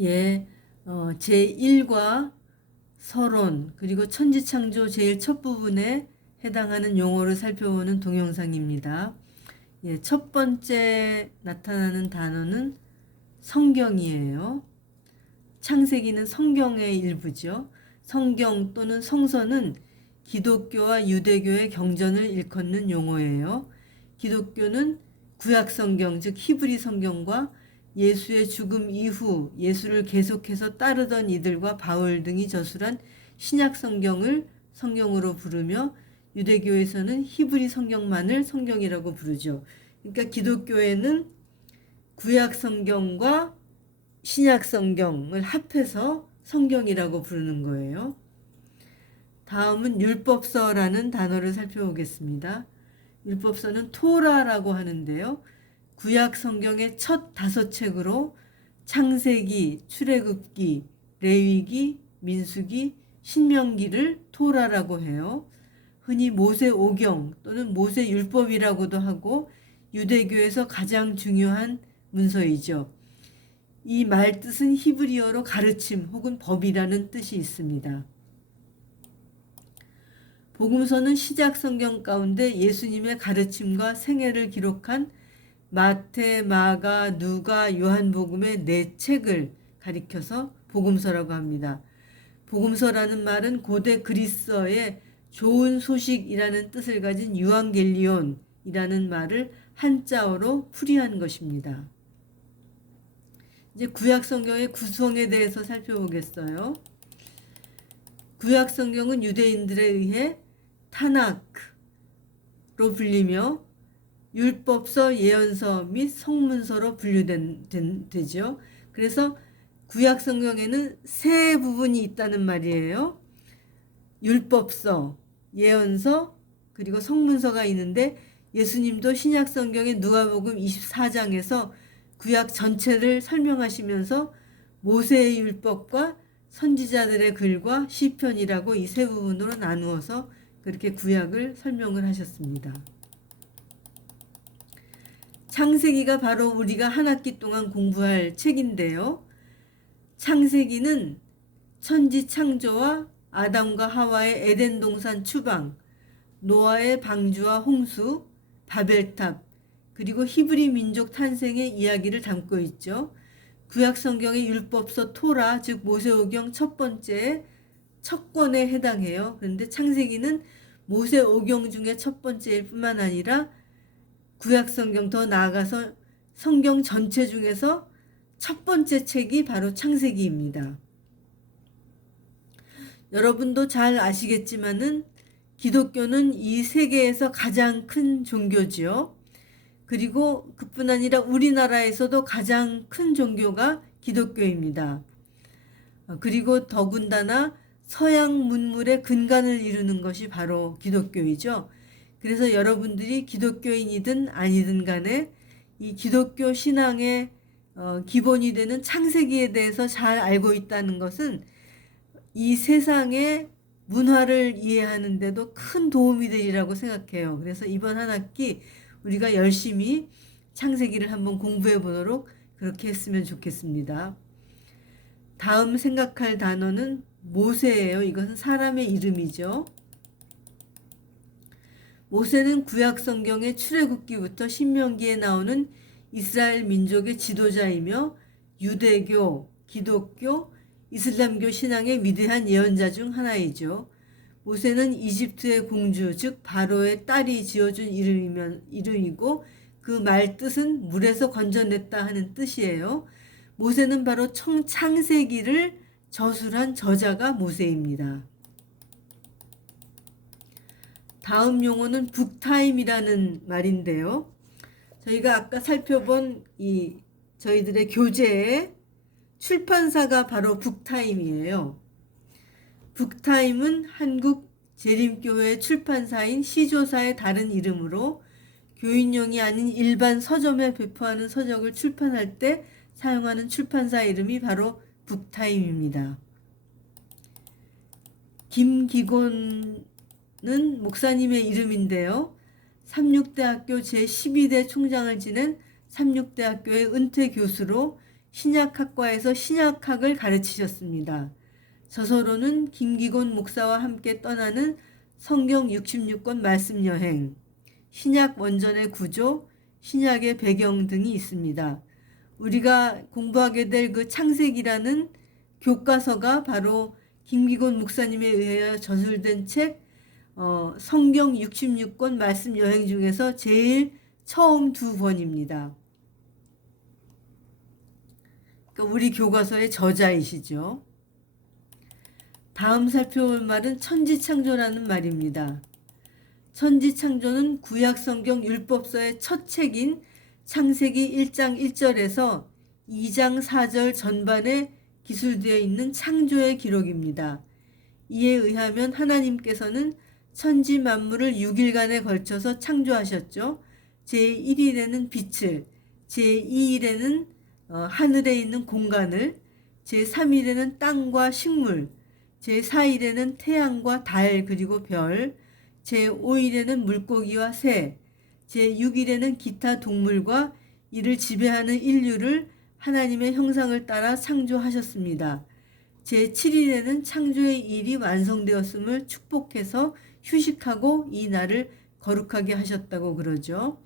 예, 제1과 서론 그리고 천지창조 제일 첫 부분에 해당하는 용어를 살펴보는 동영상입니다. 예, 첫 번째 나타나는 단어는 성경이에요. 창세기는 성경의 일부죠. 성경 또는 성서는 기독교와 유대교의 경전을 일컫는 용어예요. 기독교는 구약 성경, 즉 히브리 성경과 예수의 죽음 이후 예수를 계속해서 따르던 이들과 바울 등이 저술한 신약 성경을 성경으로 부르며, 유대교에서는 히브리 성경만을 성경이라고 부르죠. 그러니까 기독교에는 구약 성경과 신약 성경을 합해서 성경이라고 부르는 거예요. 다음은 율법서라는 단어를 살펴보겠습니다. 율법서는 토라라고 하는데요. 구약 성경의 첫 5책으로 창세기, 출애굽기, 레위기, 민수기, 신명기를 토라라고 해요. 흔히 모세오경 또는 모세율법이라고도 하고 유대교에서 가장 중요한 문서이죠. 이 말뜻은 히브리어로 가르침 혹은 법이라는 뜻이 있습니다. 복음서는 시작 성경 가운데 예수님의 가르침과 생애를 기록한 마태, 마가, 누가, 요한복음의 4책을 가리켜서 복음서라고 합니다. 복음서라는 말은 고대 그리스어의 좋은 소식이라는 뜻을 가진 유앙겔리온이라는 말을 한자어로 풀이한 것입니다. 이제 구약 성경의 구성에 대해서 살펴보겠어요. 구약 성경은 유대인들에 의해 타낙로 불리며 율법서, 예언서 및 성문서로 분류되죠. 그래서 구약 성경에는 세 부분이 있다는 말이에요. 율법서, 예언서, 그리고 성문서가 있는데, 예수님도 신약 성경의 누가복음 24장에서 구약 전체를 설명하시면서 모세의 율법과 선지자들의 글과 시편이라고 이 세 부분으로 나누어서 그렇게 구약을 설명을 하셨습니다. 창세기가 바로 우리가 한 학기 동안 공부할 책인데요. 창세기는 천지 창조와 아담과 하와의 에덴 동산 추방, 노아의 방주와 홍수, 바벨탑, 그리고 히브리 민족 탄생의 이야기를 담고 있죠. 구약 성경의 율법서 토라, 즉 모세오경 첫 번째 첫 권에 해당해요. 그런데 창세기는 모세오경 중에 첫 번째일 뿐만 아니라 구약 성경, 더 나아가서 성경 전체 중에서 첫 번째 책이 바로 창세기입니다. 여러분도 잘 아시겠지만은 기독교는 이 세계에서 가장 큰 종교지요. 그리고 그뿐 아니라 우리나라에서도 가장 큰 종교가 기독교입니다. 그리고 더군다나 서양 문물의 근간을 이루는 것이 바로 기독교이죠. 그래서 여러분들이 기독교인이든 아니든 간에 이 기독교 신앙의 기본이 되는 창세기에 대해서 잘 알고 있다는 것은 이 세상의 문화를 이해하는 데도 큰 도움이 되리라고 생각해요. 그래서 이번 한 학기 우리가 열심히 창세기를 한번 공부해 보도록 그렇게 했으면 좋겠습니다. 다음 생각할 단어는 모세예요. 이것은 사람의 이름이죠. 모세는 구약 성경의 출애굽기부터 신명기에 나오는 이스라엘 민족의 지도자이며 유대교, 기독교, 이슬람교 신앙의 위대한 예언자 중 하나이죠. 모세는 이집트의 공주, 즉 바로의 딸이 지어준 이름이고 그 말 뜻은 물에서 건져냈다 하는 뜻이에요. 모세는 바로 창세기를 저술한 저자가 모세입니다. 다음 용어는 북타임이라는 말인데요. 저희가 아까 살펴본 이 저희들의 교재의 출판사가 바로 북타임이에요. 북타임은 한국 재림교회 출판사인 시조사의 다른 이름으로 교인용이 아닌 일반 서점에 배포하는 서적을 출판할 때 사용하는 출판사 이름이 바로 북타임입니다. 김기곤은 목사님의 이름인데요. 삼육대학교 제12대 총장을 지낸 삼육대학교의 은퇴 교수로 신약학과에서 신약학을 가르치셨습니다. 저서로는 김기곤 목사와 함께 떠나는 성경 66권 말씀 여행, 신약 원전의 구조, 신약의 배경 등이 있습니다. 우리가 공부하게 될 그 창세기라는 교과서가 바로 김기곤 목사님에 의하여 저술된 책 성경 66권 말씀 여행 중에서 제일 처음 두 권입니다. 그러니까 우리 교과서의 저자이시죠. 다음 살펴볼 말은 천지창조라는 말입니다. 천지창조는 구약성경 율법서의 첫 책인 창세기 1장 1절에서 2장 4절 전반에 기술되어 있는 창조의 기록입니다. 이에 의하면 하나님께서는 천지 만물을 6일간에 걸쳐서 창조하셨죠. 제1일에는 빛을, 제2일에는 하늘에 있는 공간을, 제3일에는 땅과 식물, 제4일에는 태양과 달 그리고 별, 제5일에는 물고기와 새, 제6일에는 기타 동물과 이를 지배하는 인류를 하나님의 형상을 따라 창조하셨습니다. 제7일에는 창조의 일이 완성되었음을 축복해서 휴식하고 이 날을 거룩하게 하셨다고 그러죠.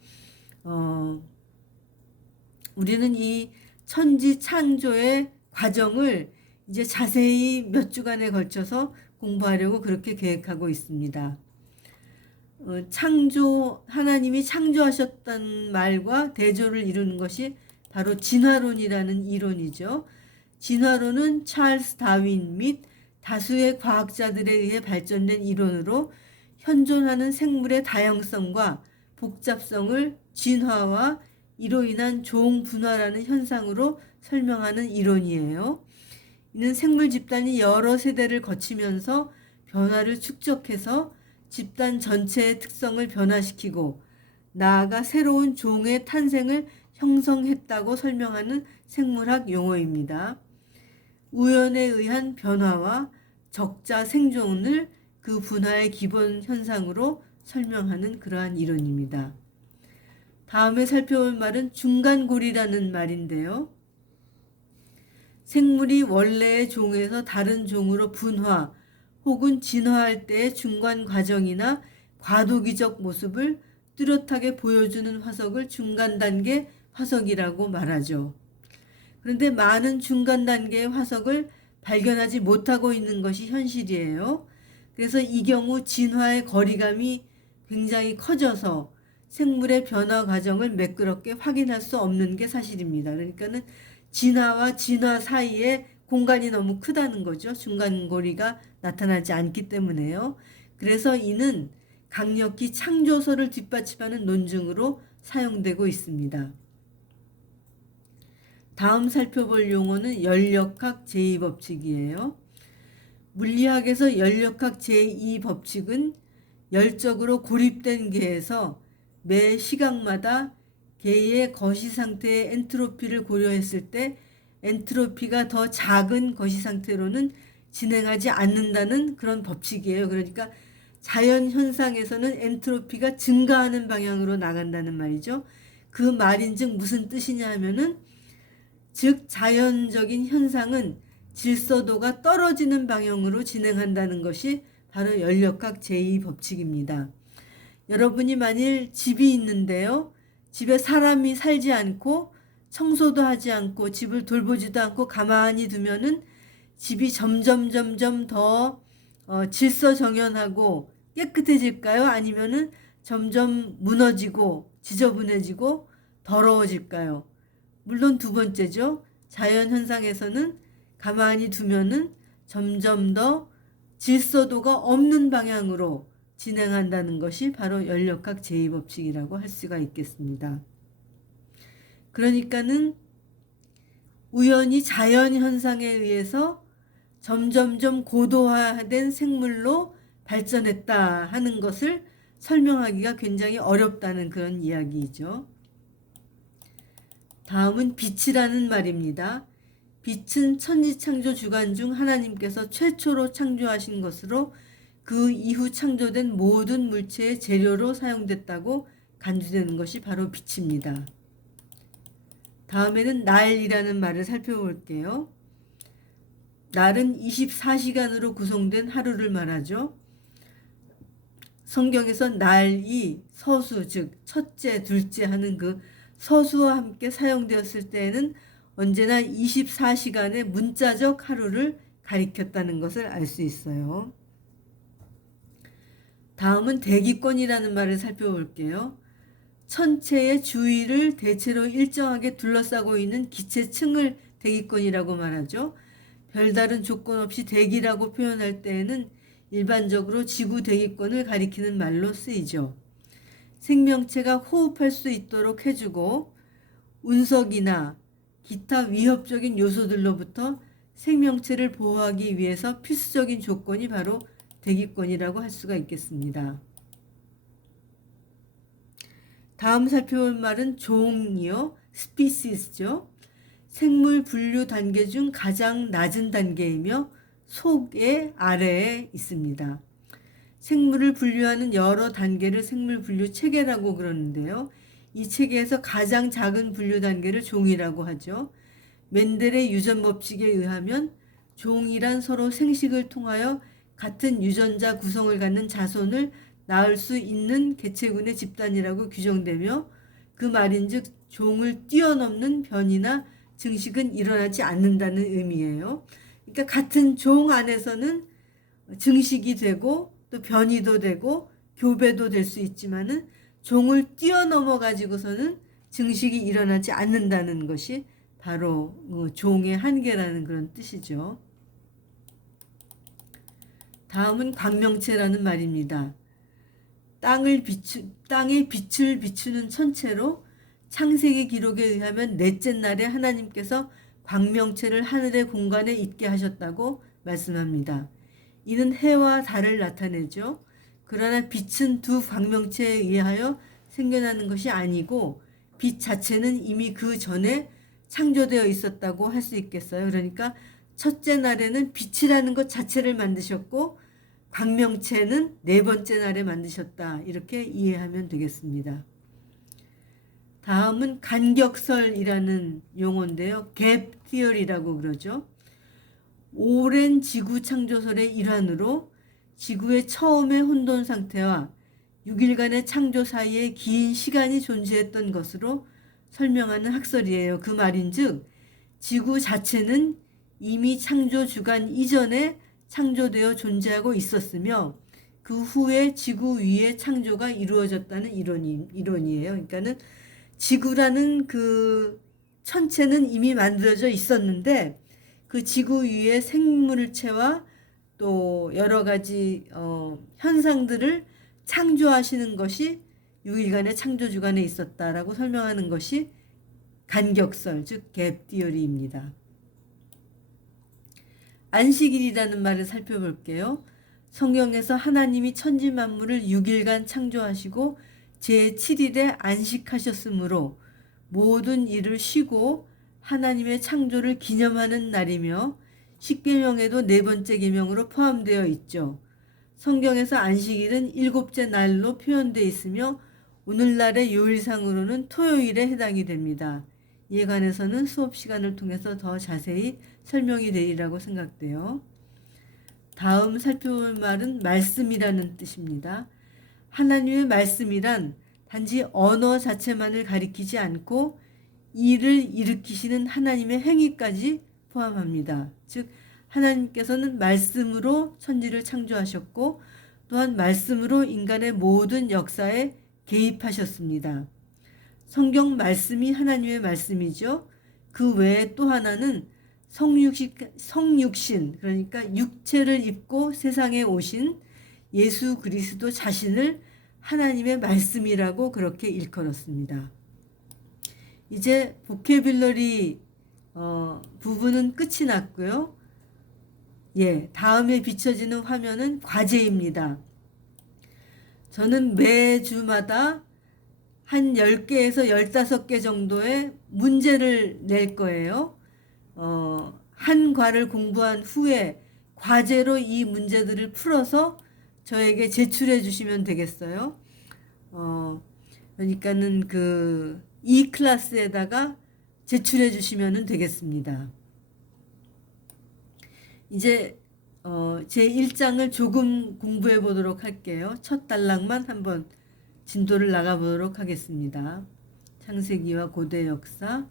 우리는 이 천지 창조의 과정을 이제 자세히 몇 주간에 걸쳐서 공부하려고 그렇게 계획하고 있습니다. 하나님이 창조하셨다는 말과 대조를 이루는 것이 바로 진화론이라는 이론이죠. 진화론은 찰스 다윈 및 다수의 과학자들에 의해 발전된 이론으로 현존하는 생물의 다양성과 복잡성을 진화와 이로 인한 종분화라는 현상으로 설명하는 이론이에요. 이는 생물 집단이 여러 세대를 거치면서 변화를 축적해서 집단 전체의 특성을 변화시키고 나아가 새로운 종의 탄생을 형성했다고 설명하는 생물학 용어입니다. 우연에 의한 변화와 적자 생존을 그 분화의 기본 현상으로 설명하는 그러한 이론입니다. 다음에 살펴볼 말은 중간고리라는 말인데요. 생물이 원래의 종에서 다른 종으로 분화 혹은 진화할 때의 중간 과정이나 과도기적 모습을 뚜렷하게 보여주는 화석을 중간 단계 화석이라고 말하죠. 그런데 많은 중간 단계의 화석을 발견하지 못하고 있는 것이 현실이에요. 그래서 이 경우 진화의 거리감이 굉장히 커져서 생물의 변화 과정을 매끄럽게 확인할 수 없는 게 사실입니다. 그러니까는 진화와 진화 사이에 공간이 너무 크다는 거죠. 중간고리가 나타나지 않기 때문에요. 그래서 이는 강력히 창조설을 뒷받침하는 논증으로 사용되고 있습니다. 다음 살펴볼 용어는 열역학 제2법칙이에요. 물리학에서 열역학 제2법칙은 열적으로 고립된 개에서 매 시각마다 개의 거시 상태의 엔트로피를 고려했을 때 엔트로피가 더 작은 거시 상태로는 진행하지 않는다는 그런 법칙이에요. 그러니까 자연 현상에서는 엔트로피가 증가하는 방향으로 나간다는 말이죠. 그 말인즉 무슨 뜻이냐 하면은 즉 자연적인 현상은 질서도가 떨어지는 방향으로 진행한다는 것이 바로 열역학 제2법칙입니다. 여러분이 만일 집이 있는데요. 집에 사람이 살지 않고 청소도 하지 않고 집을 돌보지도 않고 가만히 두면은 집이 점점 더 질서정연하고 깨끗해질까요? 아니면은 점점 무너지고 지저분해지고 더러워질까요? 물론 두 번째죠. 자연 현상에서는 가만히 두면은 점점 더 질서도가 없는 방향으로 진행한다는 것이 바로 열역학 제2법칙이라고 할 수가 있겠습니다. 그러니까는 우연히 자연 현상에 의해서 점점점 고도화된 생물로 발전했다 하는 것을 설명하기가 굉장히 어렵다는 그런 이야기이죠. 다음은 빛이라는 말입니다. 빛은 천지창조 주관 중 하나님께서 최초로 창조하신 것으로 그 이후 창조된 모든 물체의 재료로 사용됐다고 간주되는 것이 바로 빛입니다. 다음에는 날이라는 말을 살펴볼게요. 날은 24시간으로 구성된 하루를 말하죠. 성경에서 날이 서수, 즉 첫째, 둘째 하는 그 서수와 함께 사용되었을 때에는 언제나 24시간의 문자적 하루를 가리켰다는 것을 알 수 있어요. 다음은 대기권이라는 말을 살펴볼게요. 천체의 주위를 대체로 일정하게 둘러싸고 있는 기체층을 대기권이라고 말하죠. 별다른 조건 없이 대기라고 표현할 때에는 일반적으로 지구 대기권을 가리키는 말로 쓰이죠. 생명체가 호흡할 수 있도록 해주고 운석이나 기타 위협적인 요소들로부터 생명체를 보호하기 위해서 필수적인 조건이 바로 대기권이라고 할 수가 있겠습니다. 다음 살펴볼 말은 종이요. 스피시스죠. 생물 분류 단계 중 가장 낮은 단계이며 속에 아래에 있습니다. 생물을 분류하는 여러 단계를 생물 분류 체계라고 그러는데요. 이 체계에서 가장 작은 분류 단계를 종이라고 하죠. 멘델의 유전 법칙에 의하면 종이란 서로 생식을 통하여 같은 유전자 구성을 갖는 자손을 낳을 수 있는 개체군의 집단이라고 규정되며 그 말인즉 종을 뛰어넘는 변이나 증식은 일어나지 않는다는 의미예요. 그러니까 같은 종 안에서는 증식이 되고 또 변이도 되고 교배도 될 수 있지만은 종을 뛰어넘어 가지고서는 증식이 일어나지 않는다는 것이 바로 종의 한계라는 그런 뜻이죠. 다음은 광명체라는 말입니다. 땅에 빛을 비추는 천체로 창세기 기록에 의하면 넷째 날에 하나님께서 광명체를 하늘의 공간에 있게 하셨다고 말씀합니다. 이는 해와 달을 나타내죠. 그러나 빛은 두 광명체에 의하여 생겨나는 것이 아니고 빛 자체는 이미 그 전에 창조되어 있었다고 할 수 있겠어요. 그러니까 첫째 날에는 빛이라는 것 자체를 만드셨고 광명체는 네 번째 날에 만드셨다. 이렇게 이해하면 되겠습니다. 다음은 간격설이라는 용어인데요. 갭 티어리라고 그러죠. 오랜 지구 창조설의 일환으로 지구의 처음의 혼돈 상태와 6일간의 창조 사이에 긴 시간이 존재했던 것으로 설명하는 학설이에요. 그 말인즉 지구 자체는 이미 창조 주간 이전에 창조되어 존재하고 있었으며 그 후에 지구 위에 창조가 이루어졌다는 이론이에요. 그러니까는 지구라는 그 천체는 이미 만들어져 있었는데 그 지구 위에 생물체와 또 여러 가지 현상들을 창조하시는 것이 6일간의 창조 주간에 있었다라고 설명하는 것이 간격설, 즉 갭 티어리입니다. 안식일이라는 말을 살펴볼게요. 성경에서 하나님이 천지 만물을 6일간 창조하시고 제7일에 안식하셨으므로 모든 일을 쉬고 하나님의 창조를 기념하는 날이며 십계명에도 네 번째 계명으로 포함되어 있죠. 성경에서 안식일은 일곱째 날로 표현되어 있으며 오늘날의 요일상으로는 토요일에 해당이 됩니다. 이에 관해서는 수업 시간을 통해서 더 자세히 설명이 되리라고 생각돼요. 다음 살펴볼 말은 말씀이라는 뜻입니다. 하나님의 말씀이란 단지 언어 자체만을 가리키지 않고 일을 일으키시는 하나님의 행위까지 포함합니다. 즉 하나님께서는 말씀으로 천지를 창조하셨고 또한 말씀으로 인간의 모든 역사에 개입하셨습니다. 성경 말씀이 하나님의 말씀이죠. 그 외에 또 하나는 성육신, 그러니까 육체를 입고 세상에 오신 예수 그리스도 자신을 하나님의 말씀이라고 그렇게 일컬었습니다. 이제 보케뷸러리 부분은 끝이 났고요. 다음에 비춰지는 화면은 과제입니다. 저는 매주마다 한 10개에서 15개 정도의 문제를 낼 거예요. 한 과를 공부한 후에 과제로 이 문제들을 풀어서 저에게 제출해 주시면 되겠어요. 그러니까는 이 클래스에다가 제출해 주시면 되겠습니다. 이제 제1장을 조금 공부해 보도록 할게요. 첫 단락만 한번 진도를 나가 보도록 하겠습니다. 창세기와 고대 역사.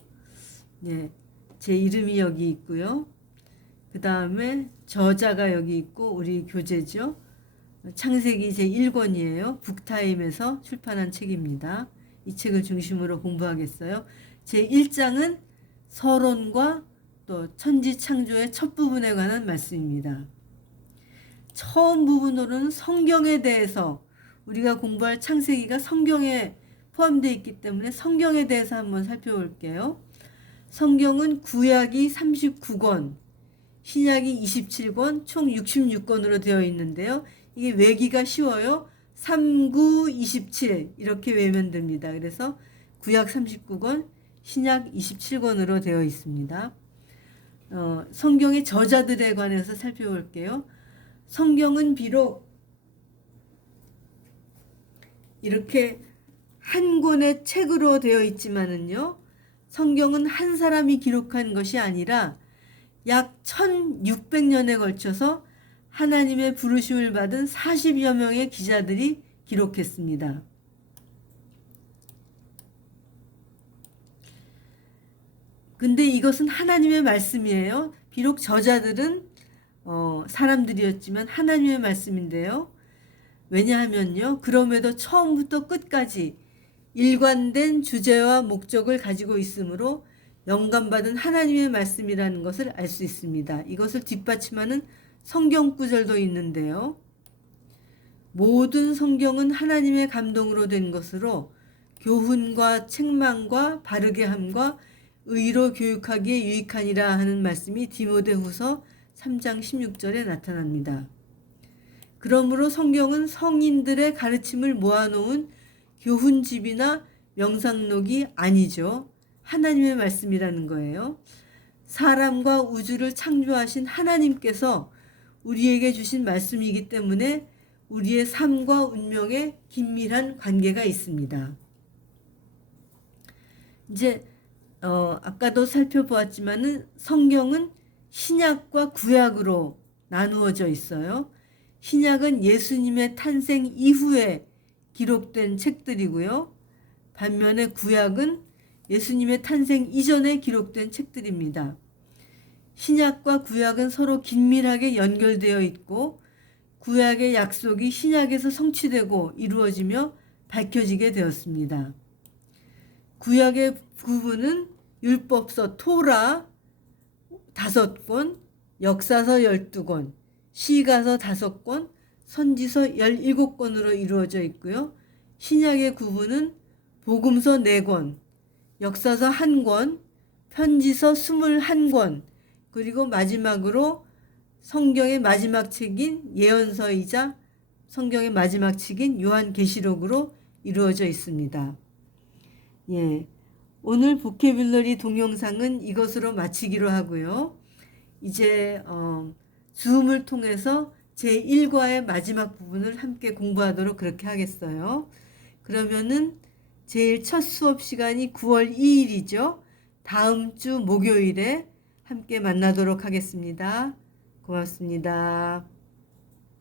예, 제 이름이 여기 있고요. 그 다음에 저자가 여기 있고 우리 교재죠. 창세기 제1권이에요. 북타임에서 출판한 책입니다. 이 책을 중심으로 공부하겠어요. 제1장은 서론과 또 천지창조의 첫 부분에 관한 말씀입니다. 처음 부분으로는 성경에 대해서 우리가 공부할 창세기가 성경에 포함되어 있기 때문에 성경에 대해서 한번 살펴볼게요. 성경은 구약이 39권, 신약이 27권, 총 66권으로 되어 있는데요. 이게 외기가 쉬워요. 39, 27 이렇게 외우면 됩니다. 그래서 구약 39권, 신약 27권으로 되어 있습니다. 성경의 저자들에 관해서 살펴볼게요. 성경은 비록 이렇게 한 권의 책으로 되어 있지만은요, 성경은 한 사람이 기록한 것이 아니라 약 1600년에 걸쳐서 하나님의 부르심을 받은 40여 명의 기자들이 기록했습니다. 근데 이것은 하나님의 말씀이에요. 비록 저자들은 사람들이었지만 하나님의 말씀인데요. 왜냐하면요, 그럼에도 처음부터 끝까지 일관된 주제와 목적을 가지고 있으므로 영감받은 하나님의 말씀이라는 것을 알 수 있습니다. 이것을 뒷받침하는 성경 구절도 있는데요. 모든 성경은 하나님의 감동으로 된 것으로 교훈과 책망과 바르게 함과 의로 교육하기에 유익하니라 하는 말씀이 디모데후서 3장 16절에 나타납니다. 그러므로 성경은 성인들의 가르침을 모아놓은 교훈집이나 명상록이 아니죠. 하나님의 말씀이라는 거예요. 사람과 우주를 창조하신 하나님께서 우리에게 주신 말씀이기 때문에 우리의 삶과 운명에 긴밀한 관계가 있습니다. 이제 아까도 살펴보았지만은 성경은 신약과 구약으로 나누어져 있어요. 신약은 예수님의 탄생 이후에 기록된 책들이고요. 반면에 구약은 예수님의 탄생 이전에 기록된 책들입니다. 신약과 구약은 서로 긴밀하게 연결되어 있고 구약의 약속이 신약에서 성취되고 이루어지며 밝혀지게 되었습니다. 구약의 부분은 율법서 토라 5권, 역사서 12권, 시가서 5권, 선지서 17권으로 이루어져 있고요. 신약의 구분은 복음서 4권, 역사서 1권, 편지서 21권, 그리고 마지막으로 성경의 마지막 책인 예언서이자 성경의 마지막 책인 요한계시록으로 이루어져 있습니다. 예, 오늘 보케뷸러리 동영상은 이것으로 마치기로 하고요. 이제 줌을 통해서 제1과의 마지막 부분을 함께 공부하도록 그렇게 하겠어요. 그러면은 제일 첫 수업 시간이 9월 2일이죠. 다음 주 목요일에 함께 만나도록 하겠습니다. 고맙습니다.